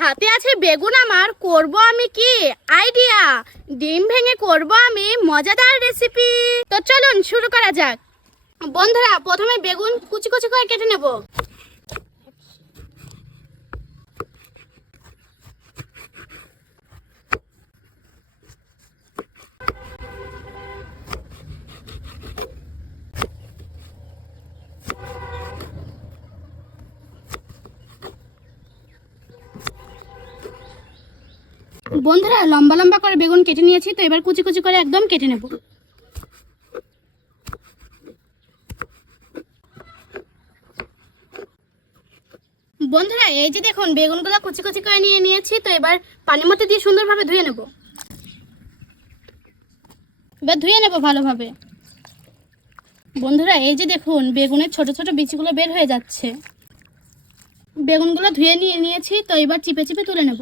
হাতে আছে বেগুন আমার, করব আমি কি? আইডিয়া ডিম ভেঙে করব আমি, মজাদার রেসিপি তো চলুন শুরু করা যাক। বন্ধুরা, প্রথমে বেগুন কুচি কুচি করে কেটে নেব। বন্ধুরা, লম্বা লম্বা করে বেগুন কেটে নিয়েছি, তো এবার কুচি কুচি করে একদম কেটে নেব। বন্ধুরা, এই যে দেখুন, বেগুনগুলো কুচি কুচি করে নিয়ে নিয়েছি, তো এবার পানির মধ্যে দিয়ে সুন্দরভাবে ধুয়ে নেব। এবার ধুয়ে নেব ভালোভাবে। বন্ধুরা, এই যে দেখুন, বেগুনের ছোট ছোট বিচিগুলো বের হয়ে যাচ্ছে। বেগুনগুলো ধুয়ে নিয়ে নিয়েছি, তো এবার চিপে চিপে তুলে নেব।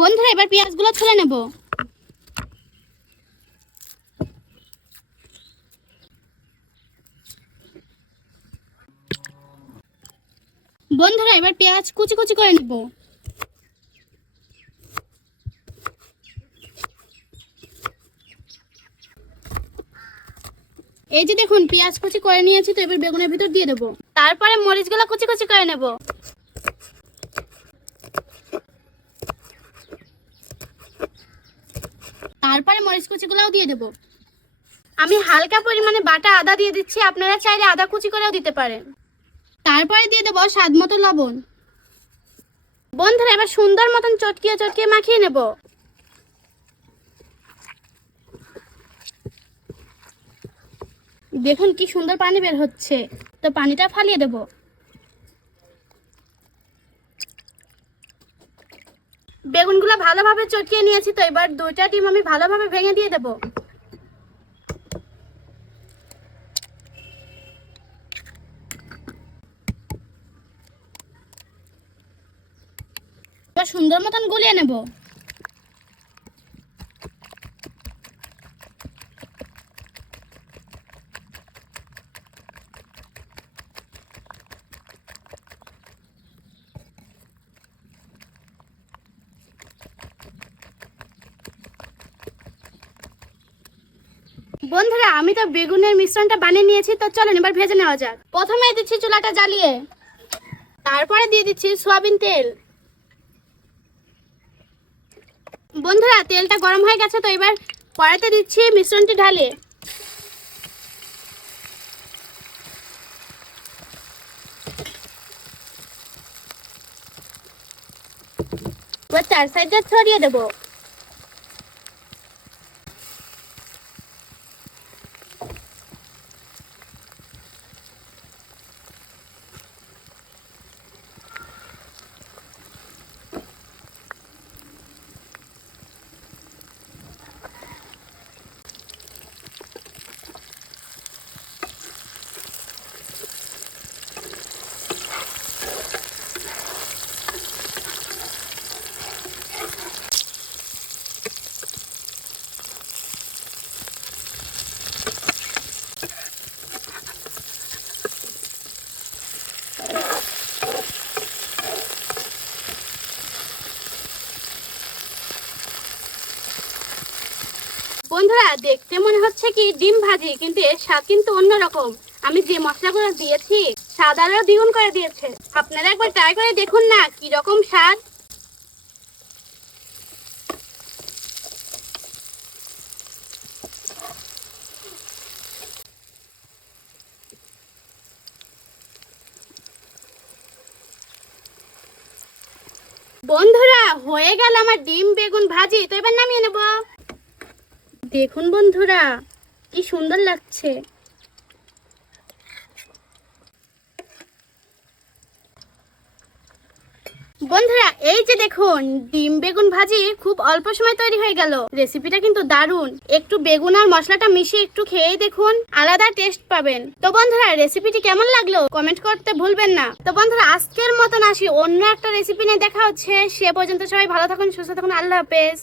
বন্ধুরা, এবার পেঁয়াজগুলো ছুলে নেব। বন্ধুরা, এবার পেঁয়াজ কুচি কুচি করে নেব। এই যে দেখুন, পেঁয়াজ কুচি করে নিয়েছি, তো এবার বেগুনের ভিতর দিয়ে দেবো। তারপরে মরিচগুলো কুচি কুচি করে নেব। তারপরে মরিচ কুচিগুলোও দিয়ে দেব। আমি হালকা পরিমাণে বাটা আদা দিয়ে দিচ্ছি, আপনারা চাইলে আদা কুচি করেও দিতে পারেন। তারপরে দিয়ে দেবো স্বাদ মতো লবণ। বন্ধুরা, এবার সুন্দর মতন চটকিয়ে চটকিয়ে মাখিয়ে নেব। দেখুন কি সুন্দর পানি বের হচ্ছে। তো পানিটা ফালিয়ে দেব। বেগুনগুলো ভালোভাবে চটকিয়ে নিয়েছি তো, এবার দুইটা ডিম আমি ভালোভাবে ভেঙে দিয়ে দেব। সুন্দর মতন গুলিয়ে নেব। বন্ধুরা, আমি তো বেগুনের মিশ্রণটা বানিয়ে নিয়েছি, তো চলুন এবার ভেজে নেওয়া যাক। প্রথমে দিচ্ছি চুলাটা জ্বালিয়ে। তারপরে দিয়ে দিচ্ছি সয়াবিন তেল। বন্ধুরা, তেলটা গরম হয়ে গেছে, তো এবার কড়াইতে দিচ্ছি মিশ্রণটি ঢালে। চার ছড়িয়ে দেবো। বন্ধুরা, দেখতে মনে হচ্ছে কি ডিম ভাজি, কিন্তু এর স্বাদ কিন্তু অন্যরকম। আমি যে মশলাগুলো দিয়েছি স্বাদ আরও দ্বিগুণ করে দিয়েছে। আপনারা একবার ট্রাই করে দেখুন না কি রকম স্বাদ। বন্ধুরা, হয়ে গেল আমার ডিম বেগুন ভাজি, তো এবার নামিয়ে নেব। দেখুন বন্ধুরা, কি সুন্দর লাগছে। বন্ধুরা, এই যে দেখুন, ডিম বেগুন ভাজি খুব অল্প সময় তৈরি হয়ে গেল। রেসিপিটা কিন্তু দারুণ। একটু বেগুন আর মশলাটা মিশিয়ে একটু খেয়েই দেখুন, আলাদা টেস্ট পাবেন। তো বন্ধুরা রেসিপিটি কেমন লাগল? কমেন্ট করতে ভুলবেন না। তো বন্ধুরা, আজকের মতন আসি, অন্য একটা রেসিপি নিয়ে দেখা হচ্ছে। সে পর্যন্ত সবাই ভালো থাকুন, সুস্থ থাকুন, আল্লাহ হাফেজ।